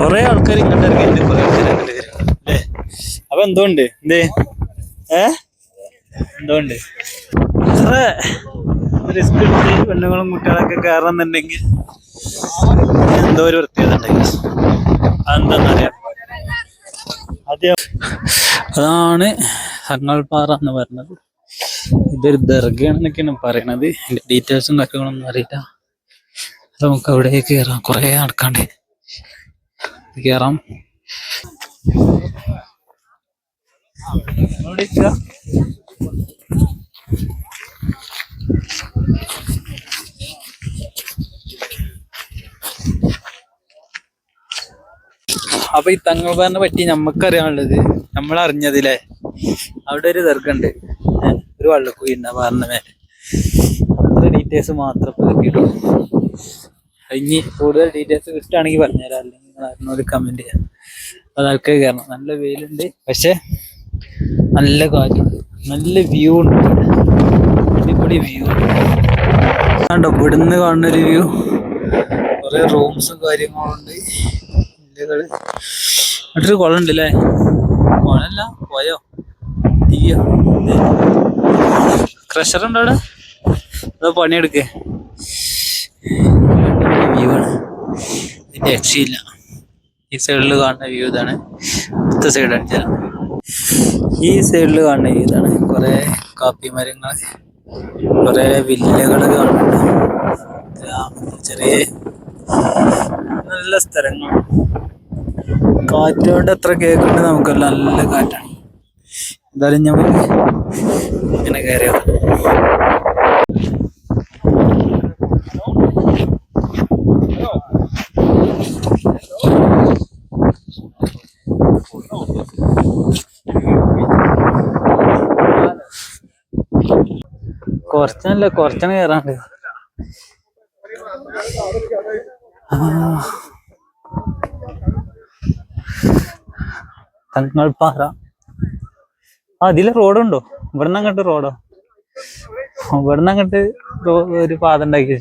കൊറേ ആൾക്കാർ ഇങ്ങോട്ട് ഇറങ്ങിയിട്ടുണ്ട്, കുറെ ആൾക്കാർ അങ്ങോട്ട് കയറി അല്ലേ. അപ്പൊ എന്തുകൊണ്ട് എന്തേ എന്തുകൊണ്ട് ഇത്ര റിസ്ക് എടുത്ത് പെണ്ണുങ്ങളും കുട്ടികളൊക്കെ കയറണമെന്നുണ്ടെങ്കിൽ എന്തോ ഒരു പ്രത്യേകത ഉണ്ടെങ്കിൽ അതെന്താന്നറിയാം. ആദ്യം അതാണ് തങ്ങൾപ്പാറ എന്ന് പറയുന്നത്. ഇതൊരു ദർഗയാണെന്നൊക്കെയാണ് പറയണത്. അതിന്റെ ഡീറ്റെയിൽസും കാര്യങ്ങളൊന്നും അറിയില്ല. നമുക്ക് അവിടെ കയറാം, കുറെ നടക്കാണ്ട് കയറാം. അപ്പൊ ഈ തങ്ങൾപ്പാറിനെ പറ്റി നമ്മക്കറിയാനുള്ളത്, നമ്മളറിഞ്ഞതില്ലേ, അവിടെ ഒരു ദർഗുണ്ട്, ഒരു വള്ളക്കുഴി ഉണ്ട് പാറിന്റെ മേലെ. അത്ര ഡീറ്റെയിൽസ് മാത്രം കിട്ടിയിട്ടുള്ളൂ. ഇനി കൂടുതൽ ഡീറ്റെയിൽസ് കിട്ടുകയാണെങ്കിൽ പറഞ്ഞുതരാം, അല്ലെങ്കിൽ നിങ്ങൾ അറിഞ്ഞോട് കമന്റ് ചെയ്യാം. അത് ആൾക്കാർ കയറണം. നല്ല വെയിലുണ്ട്, പക്ഷെ നല്ല കാറ്റുണ്ട്, നല്ല വ്യൂ ഉണ്ട്, അടിപൊളി വ്യൂ ഉണ്ട്. ഇവിടുന്ന് കാണുന്നൊരു വ്യൂ, കുറെ റൂംസും കാര്യങ്ങളുണ്ട്. എന്നിട്ടൊരു കുളം ഉണ്ട് അല്ലേ, കുളമല്ല പോയോ തീയോ ക്രഷർ ഉണ്ടോ അവിടെ, അതോ പണിയെടുക്കേ. വ്യൂ ആണ്, ഇതിന്റെ രക്ഷയില്ല. ഈ സൈഡിൽ കാണുന്ന വ്യൂ ഇതാണ്. അടുത്ത സൈഡ് അടിച്ചാൽ ഈ സൈഡിൽ കാണുന്ന വ്യൂ ഇതാണ്. കുറെ കാപ്പി മരങ്ങൾ, കുറെ വില്ലകൾ കാണുന്നുണ്ട്. ചെറിയ നല്ല സ്ഥലങ്ങൾ. കാറ്റുകൊണ്ട് എത്ര കേൾക്കുന്നുണ്ട് നമുക്കല്ല, നല്ല കാറ്റാണ്. എന്തായാലും ഞാൻ ഇങ്ങനെ കയറിയോ. കുറച്ചനെ കയറാണ്ട്. തങ്ങൾപ്പാറ. ഇതില് റോഡുണ്ടോ? ഇവിടുന്ന് അങ്ങോട്ട് റോഡോ? ഇവിടുന്ന് അങ്ങോട്ട് ഒരു പാത ഉണ്ടാക്കി.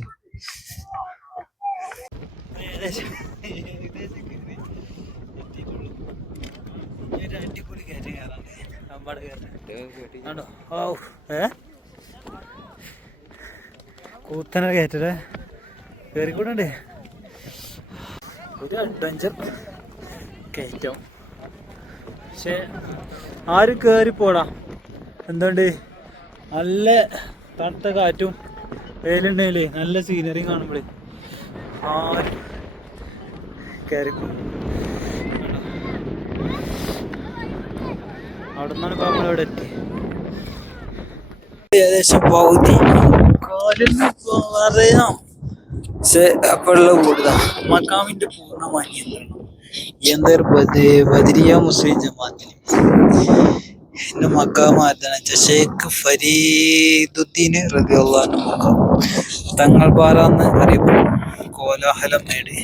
കൂത്തന കയറ്റല്ലേ, കയറിക്കൂടണ്ടേ. ഒരു അഡ്വഞ്ചർ കയറ്റം, പക്ഷെ ആരും കയറിപ്പോടാ. എന്തുകൊണ്ട് നല്ല തണുത്ത കാറ്റും വെയിലുണ്ടെങ്കിലേ നല്ല സീനറി കാണുമ്പോഴേ ആരും കയറിപ്പോ. അവിടെ നിന്നാണ് ഇപ്പൊ നമ്മളവിടെ എത്തി. ഏകദേശം പകുതി പറയാം. പക്ഷെ അപ്പോഴുള്ള കൂടുതലാ മക്കാമിന്റെ പൂർണ്ണമായി എന്തൊരു ബദരിയ മുസ്ലിം ജമാഅത്തിൽ മക്കാമാർദ്ദന ഷേഖ് ഫരീദുദ്ദീൻ റളിയല്ലാഹു അൻഹു മക്കാം തങ്ങൾപ്പാറ എന്ന് അറിയപ്പെടും. കോലാഹലം നേടി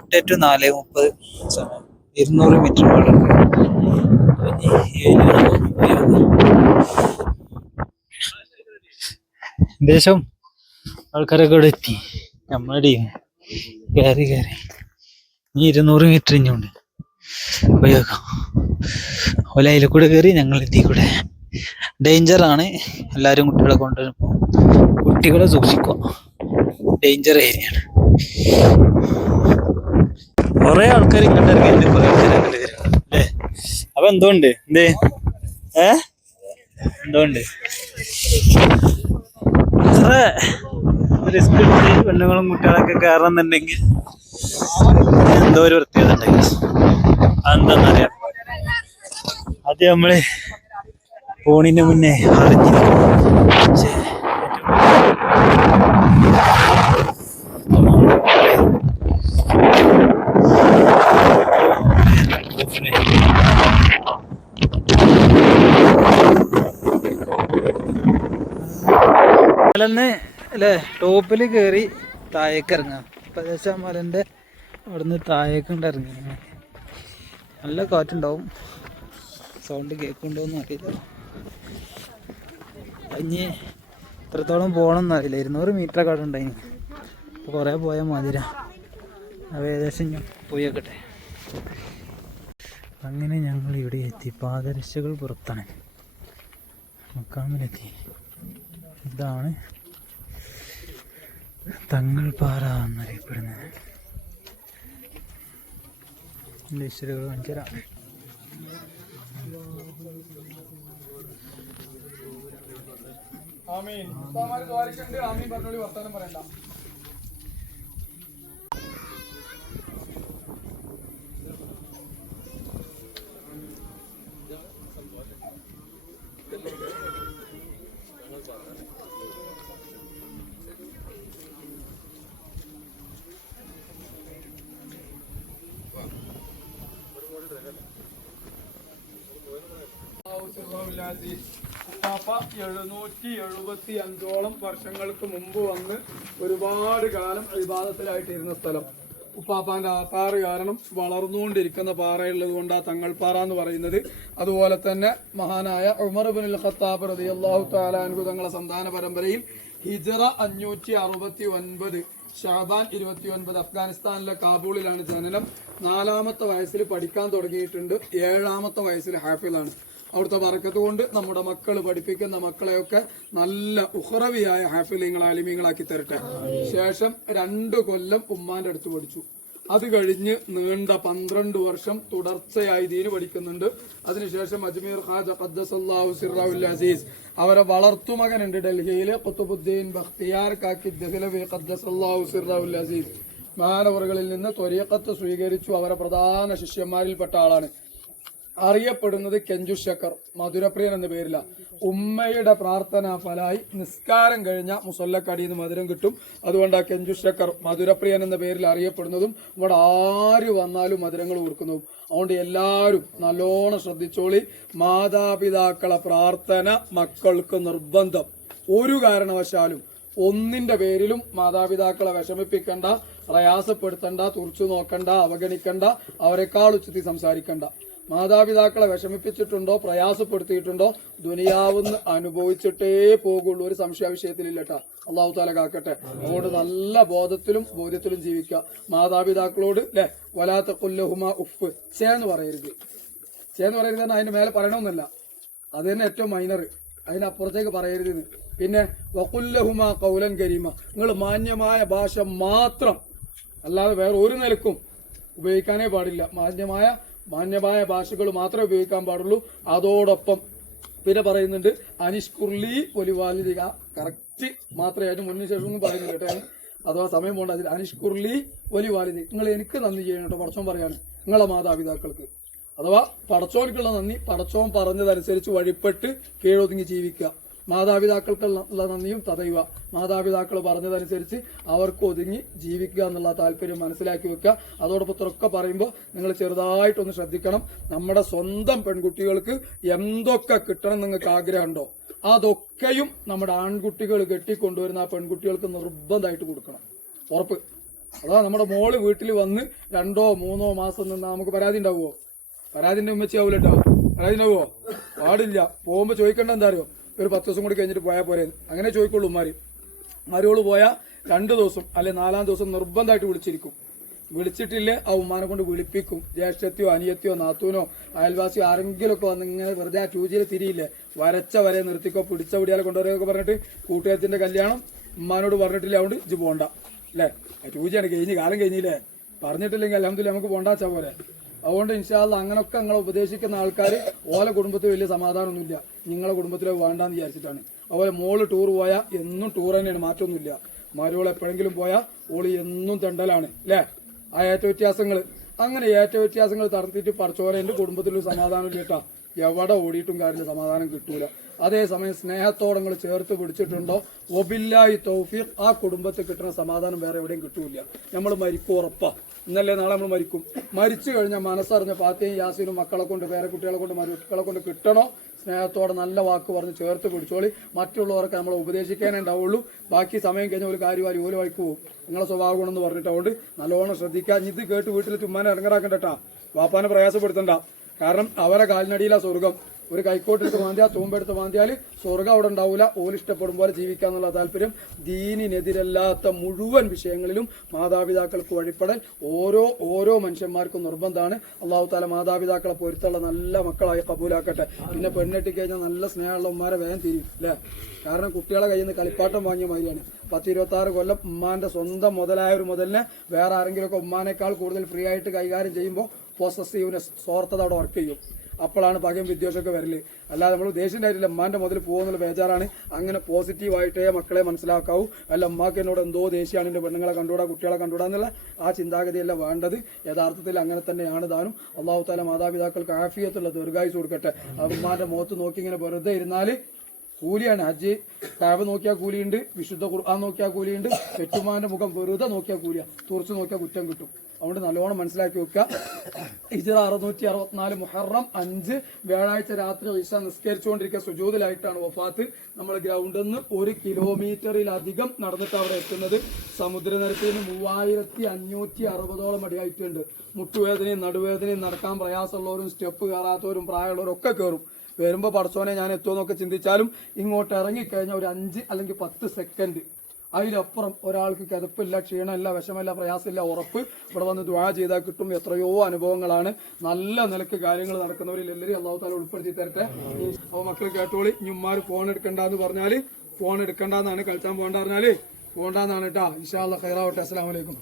8 to 4:30 സമയം 200 മീറ്റർ പാടും. ദേശം ആൾക്കാരൊക്കെ ഇവിടെ എത്തി. നമ്മുടെ കയറി ഇനി 200 മീറ്റർ ഇഞ്ഞുണ്ട് പോയേക്കാം. ഓല അതിൽ കൂടെ കയറി ഞങ്ങൾ എത്തി. കൂടെ ഡേഞ്ചറാണ്, എല്ലാവരും കുട്ടികളെ കൊണ്ടുവരുമ്പോൾ കുട്ടികളെ സൂക്ഷിക്കുക, ഡേഞ്ചർ ഏരിയയാണ്. കുറെ ആൾക്കാർ ഇങ്ങോട്ട് ഇറങ്ങിയിട്ടുണ്ട്, കുറെ ആൾക്കാർ അങ്ങോട്ട് കയറി അല്ലേ. അപ്പൊ എന്തുകൊണ്ട് എന്തുകൊണ്ട് ഇത്ര റിസ്ക് എടുത്ത് പെണ്ണുങ്ങളും കുട്ടികളൊക്കെ കയറണമെന്നുണ്ടെങ്കിൽ എന്തോ ഒരു പ്രത്യേകത ഉണ്ടെങ്കിൽ അതെന്താന്നറിയാം. ആദ്യം നമ്മള് ഫോണിന് മുന്നേ അറിഞ്ഞിരിക്കും. മലന്ന് അല്ലേ ടോപ്പിൽ കയറി താഴേക്ക് ഇറങ്ങാം. പ്രദേശം മലന്റെ അവിടുന്ന് താഴേക്കുണ്ട് ഇറങ്ങി. നല്ല കാറ്റുണ്ടാവും, സൗണ്ട് കേൾക്കുന്നുണ്ടോന്നും അറിയില്ല. ഇനി എത്രത്തോളം പോകണം എന്നറിയില്ല. 200 മീറ്റർ കാട് ഉണ്ടായിന്, അപ്പോൾ കുറേ പോയാൽ മതിരാ. അപ്പോൾ ഏകദേശം ഞാൻ പോയി വെക്കട്ടെ. അങ്ങനെ ഞങ്ങൾ ഇവിടെ എത്തി. പാദരക്ഷകൾ പുറത്താണ്. മക്കാമിലെത്തി. ഇതാണ് തങ്ങൾപ്പാറ എന്നറിയപ്പെടുന്നത്. ലിസ്റ്ററുകൾ കാണിച്ചു തരാം. ആമീൻ. ഉസ്താദ്മാര് ദ്വാരക്കുണ്ട്. ആമീൻ പറഞ്ഞോളി, വർത്താനം പറയണ്ട. ഉപ്പാപ്പ 775 വർഷങ്ങൾക്ക് മുമ്പ് വന്ന് ഒരുപാട് കാലം ഇബാദത്തിലായിട്ടിരുന്ന സ്ഥലം. ഉപ്പാപ്പാന്റെ ആപ്പാറ് കാരണം വളർന്നുകൊണ്ടിരിക്കുന്ന പാറയുള്ളത് കൊണ്ട് ആ തങ്ങൾപ്പാറ എന്ന് പറയുന്നത്. അതുപോലെ തന്നെ മഹാനായ ഉമർ ഇബ്നുൽ ഖത്താബ് റളിയല്ലാഹു തആല അൻഹു തങ്ങളുടെ സന്താന പരമ്പരയിൽ ഹിജ്റ 569 ഷാബാൻ 29 അഫ്ഗാനിസ്ഥാനിലെ കാബൂളിലാണ് ജനനം. 4-ാമത്തെ വയസ്സിൽ പഠിക്കാൻ തുടങ്ങിയിട്ടുണ്ട്. 7-ാമത്തെ വയസ്സിൽ ഹാഫിളാണ്. അവിടുത്തെ ബറക്കത്ത് കൊണ്ട് നമ്മുടെ മക്കൾ പഠിപ്പിക്കുന്ന മക്കളെയൊക്കെ നല്ല ഉഖറവിയായ ഹാഫിലിങ്ങൾ ആലിമീങ്ങളാക്കി തരട്ടെ. ശേഷം 2 കൊല്ലം ഉമ്മാന്റെ അടുത്ത് പഠിച്ചു. അത് കഴിഞ്ഞ് നീണ്ട 12 വർഷം തുടർച്ചയായി ദീന് പഠിക്കുന്നുണ്ട്. അതിനുശേഷം അജ്മീർ ഖാജ ഖദ്ദസല്ലാഹു സിർറഹുൽ അസീസ് അവരെ വളർത്തുമകനുണ്ട് ഡൽഹിയിലെ ഖുത്ബുദ്ദീൻ ബഖ്തിയാർ കാക്കി ദഹ്ലവി ഖദ്ദസല്ലാഹു സിർറഹുൽ അസീസ് മഹാനവറുകളിൽ നിന്ന് ത്വരീഖത്ത് സ്വീകരിച്ചു. അവരെ പ്രധാന ശിഷ്യന്മാരിൽപ്പെട്ട ആളാണ്. അറിയപ്പെടുന്നത് കെഞ്ചു ശക്കർ, മധുരപ്രിയൻ എന്ന പേരില. ഉമ്മയുടെ പ്രാർത്ഥന ഫലായി നിസ്കാരം കഴിഞ്ഞ മുസല്ലക്കടിയിൽ നിന്ന് മധുരം കിട്ടും. അതുകൊണ്ട് ആ കെഞ്ചു ശക്കർ മധുരപ്രിയൻ എന്ന പേരിൽ അറിയപ്പെടുന്നതും ഇവിടെ ആര് വന്നാലും മധുരങ്ങൾ കൊടുക്കുന്നതും. അതുകൊണ്ട് എല്ലാവരും നല്ലോണം ശ്രദ്ധിച്ചോളി. മാതാപിതാക്കളെ പ്രാർത്ഥന മക്കൾക്ക് നിർബന്ധം. ഒരു കാരണവശാലും ഒന്നിന്റെ പേരിലും മാതാപിതാക്കളെ വിഷമിപ്പിക്കണ്ട, പ്രയാസപ്പെടുത്തണ്ട, തുറച്ചു നോക്കണ്ട, അവഗണിക്കണ്ട, അവരെക്കാൾ ഉച്ചത്തിൽ സംസാരിക്കണ്ട. മാതാപിതാക്കളെ വിഷമിപ്പിച്ചിട്ടുണ്ടോ, പ്രയാസപ്പെടുത്തിയിട്ടുണ്ടോ, ദുനിയാവുന്ന് അനുഭവിച്ചിട്ടേ പോകുള്ളൂ. ഒരു സംശയ വിഷയത്തിലില്ലട്ടാ. അള്ളാഹു താല കാക്കട്ടെ. അതുകൊണ്ട് നല്ല ബോധ്യത്തിലും ജീവിക്കുക. മാതാപിതാക്കളോട് അല്ലെ വലാത്ത കൊല്ലഹുമ ഉഫ് ചേന്ന് പറയരുത്. ചേന്ന് പറയരുത് തന്നെ അതിന്റെ മേലെ പറയണമെന്നല്ല, അത് തന്നെ ഏറ്റവും മൈനർ. അതിനപ്പുറത്തേക്ക് പറയരുത്. പിന്നെ വകുല്ലഹുമ കൗലൻ കരീമ, നിങ്ങൾ മാന്യമായ ഭാഷ മാത്രം, അല്ലാതെ വേറെ ഒരു നിലക്കും ഉപയോഗിക്കാനേ പാടില്ല. മാന്യമായ ഭാഷകൾ മാത്രമേ ഉപയോഗിക്കാൻ പാടുള്ളൂ. അതോടൊപ്പം പിന്നെ പറയുന്നുണ്ട് അനിഷ്കുർലി ഒലിവാലിക. കറക്റ്റ് മാത്രമേ അതിന് മുന്നിന് ശേഷം ഒന്നും പറയുന്നത് കേട്ടോ. അഥവാ സമയം പോകണ്ട. അതിൽ അനിഷ്കുർലി ഒലിവാലിദി, നിങ്ങൾ എനിക്ക് നന്ദി ചെയ്യണം കേട്ടോ. പടച്ചോൻ പറയാണ് നിങ്ങളെ മാതാപിതാക്കൾക്ക്. അഥവാ പടച്ചോനിക്കുള്ള നന്ദി പടച്ചോൻ പറഞ്ഞതനുസരിച്ച് വഴിപ്പെട്ട് കീഴൊതുങ്ങി ജീവിക്കുക. മാതാപിതാക്കൾക്കുള്ള നന്ദിയും തടയുക. മാതാപിതാക്കൾ പറഞ്ഞതനുസരിച്ച് അവർക്ക് ഒതുങ്ങി ജീവിക്കുക എന്നുള്ള താല്പര്യം മനസ്സിലാക്കി വെക്കുക. അതോടൊപ്പം ഇത്രയൊക്കെ പറയുമ്പോൾ നിങ്ങൾ ചെറുതായിട്ടൊന്ന് ശ്രദ്ധിക്കണം. നമ്മുടെ സ്വന്തം പെൺകുട്ടികൾക്ക് എന്തൊക്കെ കിട്ടണം നിങ്ങൾക്ക് ആഗ്രഹമുണ്ടോ അതൊക്കെയും നമ്മുടെ ആൺകുട്ടികൾ കെട്ടിക്കൊണ്ടുവരുന്ന ആ പെൺകുട്ടികൾക്ക് നിർബന്ധമായിട്ട് കൊടുക്കണം. ഉറപ്പ്. അതാ നമ്മുടെ മോള് വീട്ടിൽ വന്ന് 2-3 മാസം നിന്ന് നമുക്ക് പരാതി ഉണ്ടാവുമോ? പരാതിന്റെ ഉമ്മച്ചിയാവൂല കേട്ടോ. പരാതി ഉണ്ടാവുമോ? പാടില്ല. പോകുമ്പോ ചോദിക്കേണ്ട എന്താ അറിയോ, ഒരു 10 ദിവസം കൂടി കഴിഞ്ഞിട്ട് പോയാൽ പോരെ, അങ്ങനെ ചോദിക്കുള്ളൂ. മരുവോള് പോയാൽ 2 ദിവസം അല്ലെ 4-ാം ദിവസം നിർബന്ധമായിട്ട് വിളിച്ചിരിക്കും. വിളിച്ചിട്ടില്ലേ ആ ഉമ്മാനെ കൊണ്ട് വിളിപ്പിക്കും. ജ്യേഷ്ഠത്തെയോ അനിയത്തിയോ നാത്തൂനോ അയൽവാസിയോ ആരെങ്കിലും ഒക്കെ വന്ന് ഇങ്ങനെ വെറുതെ ആ ചൂജിയിൽ തിരിയില്ലേ, വരച്ച വരെ നിർത്തിക്കോ, പിടിച്ച പിടിയാലെ കൊണ്ടുവരെയൊക്കെ പറഞ്ഞിട്ട് കൂട്ടുകാരത്തിന്റെ കല്യാണം ഉമ്മാനോട് പറഞ്ഞിട്ടില്ല, അതുകൊണ്ട് ഇജ്ജ് പോണ്ട അല്ലേ. ചൂജിയാണ് കാലം കഴിഞ്ഞില്ലേ, പറഞ്ഞിട്ടില്ലെങ്കിൽ അൽഹംദുലില്ലാഹ് നമുക്ക് പോണ്ടാച്ചാ പോലെ. അതുകൊണ്ട് ഇൻഷാ അല്ലാഹ് അങ്ങനൊക്കെ നിങ്ങളെ ഉപദേശിക്കുന്ന ആൾക്കാർ ഓല കുടുംബത്തിൽ വലിയ സമാധാനമൊന്നുമില്ല, നിങ്ങളെ കുടുംബത്തിലെ വേണ്ടാന്ന് വിചാരിച്ചിട്ടാണ്. അതുപോലെ മോള് ടൂർ പോയാൽ എന്നും ടൂർ തന്നെയാണ്, മാറ്റമൊന്നുമില്ല. മരുവോൾ എപ്പോഴെങ്കിലും പോയാൽ ഓള് എന്നും തെണ്ടലാണ് അല്ലേ. ആ ഏറ്റ വ്യത്യാസങ്ങൾ, അങ്ങനെ ഏറ്റ വ്യത്യാസങ്ങൾ തടത്തിയിട്ട് പഠിച്ചോലെ എന്റെ കുടുംബത്തിലൊരു സമാധാനം കേട്ടാ എവിടെ ഓടിയിട്ടും കാര്യമില്ല, സമാധാനം കിട്ടൂല. അതേസമയം സ്നേഹത്തോടെ നിങ്ങൾ ചേർത്ത് പിടിച്ചിട്ടുണ്ടോ ഒബില്ലാഹി തൗഫീഖ്, ആ കുടുംബത്തിൽ കിട്ടുന്ന സമാധാനം വേറെ എവിടെയും കിട്ടൂല. നമ്മൾ മരിക്കും ഉറപ്പാ. ഇന്നല്ലേ നാളെ നമ്മൾ മരിക്കും. മരിച്ചു കഴിഞ്ഞാൽ മനസ്സറിഞ്ഞ ഫാത്തിഹയും യാസീനും മക്കളെ കൊണ്ട് പേരക്കുട്ടികളെ കൊണ്ട് മരുമക്കളെ കൊണ്ട് കിട്ടണോ സ്നേഹത്തോടെ നല്ല വാക്ക് പറഞ്ഞ് ചേർത്ത് പിടിച്ചോളി. മറ്റുള്ളവർക്ക് നമ്മളെ ഉപദേശിക്കാനേ ഉണ്ടാവുള്ളൂ. ബാക്കി സമയം കഴിഞ്ഞാൽ ഒരു കാര്യമായി ഓല് വഴിക്ക് പോകും. നിങ്ങളെ സ്വഭാവ ഗുണം എന്ന് പറഞ്ഞിട്ട്. അതുകൊണ്ട് നല്ലോണം ശ്രദ്ധിക്കുക. ഇത് കേട്ട് വീട്ടിൽ ചുമ്മാനെ ഇറങ്ങാക്കണ്ടട്ടാ, വാപ്പാനെ പ്രയാസപ്പെടുത്തണ്ട. കാരണം അവരെ കാലിനടിയിലാ സ്വർഗം. ഒരു കൈക്കോട്ടെടുത്ത് മാന്തിയാൽ തൂമ്പെടുത്ത് മാന്തിയാൽ സ്വർഗ്ഗം അവിടെ ഉണ്ടാവില്ല. ഓല് ഇഷ്ടപ്പെടും പോലെ ജീവിക്കാന്നുള്ള താല്പര്യം. ദീനിനെതിരല്ലാത്ത മുഴുവൻ വിഷയങ്ങളിലും മാതാപിതാക്കൾക്ക് വഴിപ്പെടൽ ഓരോ മനുഷ്യന്മാർക്കും നിർബന്ധമാണ്. അള്ളാഹു താല മാതാപിതാക്കളെ പൊരുത്തുള്ള നല്ല മക്കളായി കബൂലാക്കട്ടെ. പിന്നെ പെണ്ണെട്ടി കഴിഞ്ഞാൽ നല്ല സ്നേഹമുള്ള ഉമ്മാരെ വേഗം തിരിയും അല്ലേ? കാരണം കുട്ടികളെ കയ്യിൽ നിന്ന് കളിപ്പാട്ടം വാങ്ങിയ മാതിരിയാണ്. 10-26 കൊല്ലം ഉമ്മാന്റെ സ്വന്തം മുതലായ ഒരു മുതലിനെ വേറെ ആരെങ്കിലുമൊക്കെ ഉമ്മാനേക്കാൾ കൂടുതൽ ഫ്രീ ആയിട്ട് കൈകാര്യം ചെയ്യുമ്പോൾ പോസസീവ്നെസ് സ്വാർത്ഥത അവിടെ വർക്ക് ചെയ്യും. അപ്പോഴാണ് പകയും വിദ്വേഷമൊക്കെ വരല്. അല്ലാതെ നമ്മൾ ദേഷ്യമായിട്ടില്ല ഉമ്മാന്റെ മുതൽ പോകുന്നുള്ള ബേജാറാണ്. അങ്ങനെ പോസിറ്റീവായിട്ടേ മക്കളെ മനസ്സിലാക്കാവൂ. അല്ല ഉമ്മാക്ക് എന്നോട് എന്തോ ദേഷ്യമാണ്, എൻ്റെ പെണ്ണുങ്ങളെ കണ്ടുകൂടാ കുട്ടികളെ കണ്ടുകൂടാ എന്നുള്ള ആ ചിന്താഗതിയല്ല വേണ്ടത്. യഥാർത്ഥത്തിൽ അങ്ങനെ തന്നെയാണ് താനും. അള്ളാഹു താല മാതാപിതാക്കൾക്ക് ആഫിയത്തുള്ള ദീർഘായുസ് കൊടുക്കട്ടെ. ആ ഉമ്മാന്റെ മുഖത്ത് നോക്കി ഇങ്ങനെ വെറുതെ ഇരുന്നാല് കൂലിയാണ്. ഹജ്ജ് കാബ് നോക്കിയാൽ കൂലിയുണ്ട്, വിശുദ്ധ ഖുർആൻ നോക്കിയാൽ കൂലിയുണ്ട്, പെറ്റുമാന്റെ മുഖം വെറുതെ നോക്കിയാൽ കൂലിയാ, തുറച്ചു നോക്കിയാൽ കുറ്റം കിട്ടും. അതുകൊണ്ട് നല്ലോണം മനസ്സിലാക്കി വെക്കുക. ഹിജ്റ 664 മുഹറം 5 വ്യാഴാഴ്ച രാത്രി ഇശ നിസ്കരിച്ചുകൊണ്ടിരിക്കുക സുജൂദിലായിട്ടാണ് വഫാത്ത്. നമ്മൾ ഗ്രൗണ്ടിൽ നിന്ന് 1 കിലോമീറ്ററിലധികം നടന്നിട്ട് അവിടെ എത്തുന്നത്. സമുദ്രനിരപ്പിൽ നിന്ന് 3560ഓളം അടിയായിട്ടുണ്ട്. മുട്ടുവേദനയും നടുവേദനയും നടക്കാൻ പ്രയാസമുള്ളവരും സ്റ്റെപ്പ് കയറാത്തവരും പ്രായമുള്ളവരും ഒക്കെ കയറും. വരുമ്പോൾ പടച്ചോനെ ഞാൻ എത്തുമെന്നൊക്കെ ചിന്തിച്ചാലും ഇങ്ങോട്ട് ഇറങ്ങിക്കഴിഞ്ഞാൽ ഒരു 5 അല്ലെങ്കിൽ 10 സെക്കൻഡ് അതിലപ്പുറം ഒരാൾക്ക് കിതപ്പില്ല, ക്ഷീണമില്ല, വിഷമമില്ല, പ്രയാസമില്ല. ഉറപ്പ് ഇവിടെ വന്ന് ദുആ ചെയ്താൽ കിട്ടും. എത്രയോ അനുഭവങ്ങളാണ്. നല്ല നിലക്ക് കാര്യങ്ങൾ നടക്കുന്നവരിൽ എല്ലാവരും അള്ളാഹു താല ഉൾപ്പെടുത്തി തരട്ടെ. അപ്പോൾ മക്കൾ കേട്ടോളി. ഇനിമാർ ഫോൺ എടുക്കണ്ടെന്ന് പറഞ്ഞാൽ ഫോൺ എടുക്കണ്ടെന്നാണ്. കളിച്ചാൻ പോകണ്ട പറഞ്ഞാല് പോകണ്ടെന്നാണ് കേട്ടാ. ഇൻഷാ അല്ലാഹ് ഖൈറാവട്ടെ. അസ്സലാമു അലൈക്കും.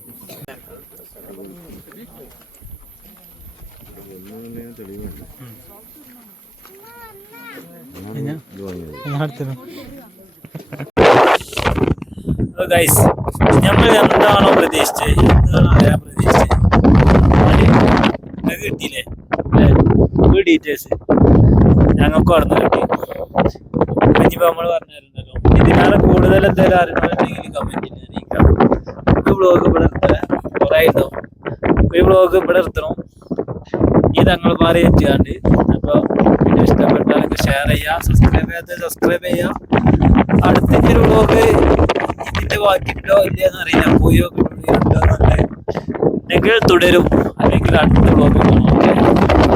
നമ്മൾ എന്താണോ പ്രതീക്ഷിച്ചത്, എന്താണോ അറിയാൻ പ്രതീക്ഷിച്ചത്, അത് കിട്ടിയില്ലേ? ഫുൾ ഡീറ്റെയിൽസ് ഞങ്ങൾക്ക് പറഞ്ഞു കിട്ടി. ഇനിയിപ്പോൾ നമ്മൾ പറഞ്ഞിരുന്നല്ലോ, ഇതിനാണ് കൂടുതൽ എന്തെങ്കിലും അറിയണമെന്നുണ്ടെങ്കിൽ കമന്റിൽ അറിയിക്കാം. ഒരു ബ്ലോഗ് ഇവിടെ കുറേ ഉണ്ടാവും. ഒരു ബ്ലോഗ് ഇവിടെ നിർത്തണം. ഈ തങ്ങൾ മാറി എത്തിയാണ്ട്. അപ്പോൾ വീഡിയോ ഇഷ്ടപ്പെട്ടാൽ ഷെയർ ചെയ്യുക, സബ്സ്ക്രൈബ് ചെയ്യുക. അടുത്തൊരു ബ്ലോഗ് ഇതിന്റെ ബാക്കിയുണ്ടോ ഇല്ലയെന്ന് അറിയില്ല. പോയോ ഉണ്ടോ എന്നുണ്ടെങ്കിൽ തുടരും. അല്ലെങ്കിൽ അടുത്ത ബ്ലോഗ് കാണാം.